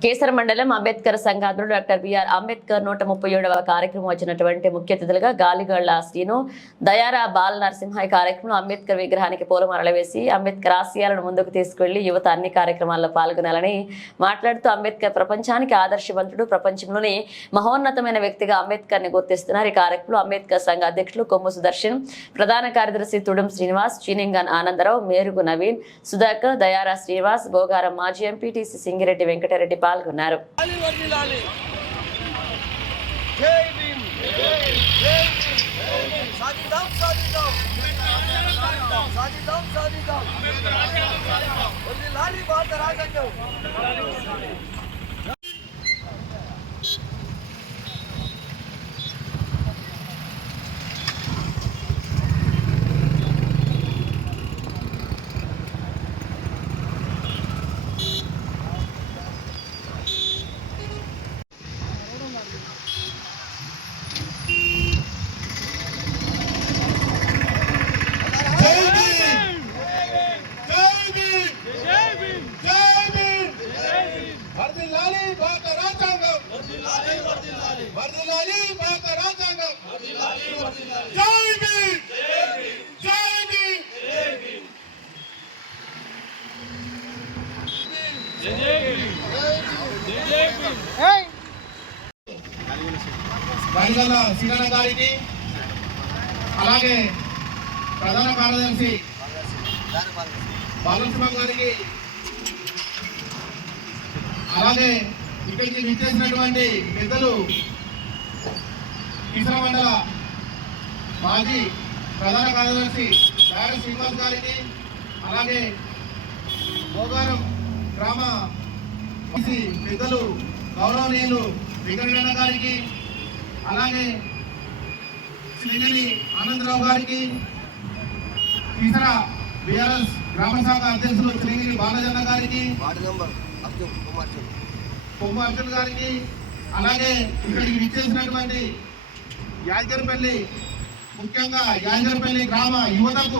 కేసర మండలం అంబేద్కర్ సంఘాధుడు doctor B R Ambedkar నూట ముప్పై ఏడవ కార్యక్రమం వచ్చినటువంటి ముఖ్య అతిథులుగా గాలిగళ్ళ శ్రీను దయారా బాల నరసింహ ఈ కార్యక్రమంలో అంబేద్కర్ విగ్రహానికి పూలమాలలు వేసి అంబేద్కర్ ఆశయాలను ముందుకు తీసుకువెళ్ళి యువత అన్ని కార్యక్రమాల్లో పాల్గొనాలని మాట్లాడుతూ అంబేద్కర్ ప్రపంచానికి ఆదర్శవంతుడు ప్రపంచంలోని మహోన్నతమైన వ్యక్తిగా అంబేద్కర్ని గుర్తిస్తున్నారు. ఈ కార్యక్రమంలో అంబేద్కర్ సంఘ అధ్యక్షులు కొమ్ము సుదర్శన్ ప్రధాన కార్యదర్శి తుడుం శ్రీనివాస్ చీనింగన్ ఆనందరావు మేరుగు నవీన్ సుధాకర్ దయారా శ్రీనివాస్ భోగారం మాజీ ఎంపీటీసీ సింగిరెడ్డి వెంకటరెడ్డి పాల్గొన్నారు లాలి వర్ధిల్లాలి జై భీమ్ సాధిద్దాం మహిళల శ్రీరణ గారికి అలాగే ప్రధాన కార్యదర్శి బాలసుమ గారికి అలాగే ఇక్కడికి విచ్చేసినటువంటి పెద్దలు కిసర మండల మాజీ ప్రధాన కార్యదర్శి దారి శ్రీనివాస్ గారికి అలాగే భోగా గ్రామ పెద్దలు గౌరవనీయులు వెంకటరమణ గారికి అలాగే శ్రీగిరి ఆనందరావు గారికి ఇతర బిఆర్ఎస్ గ్రామ శాఖ అధ్యక్షులు శ్రీగిరి బాలజన్న గారికి కొమ్ము అర్జున్ గారికి అలాగే ఇక్కడికి విచ్చేసినటువంటి యాదగిరిపల్లి ముఖ్యంగా యాదగిరిపల్లి గ్రామ యువతకు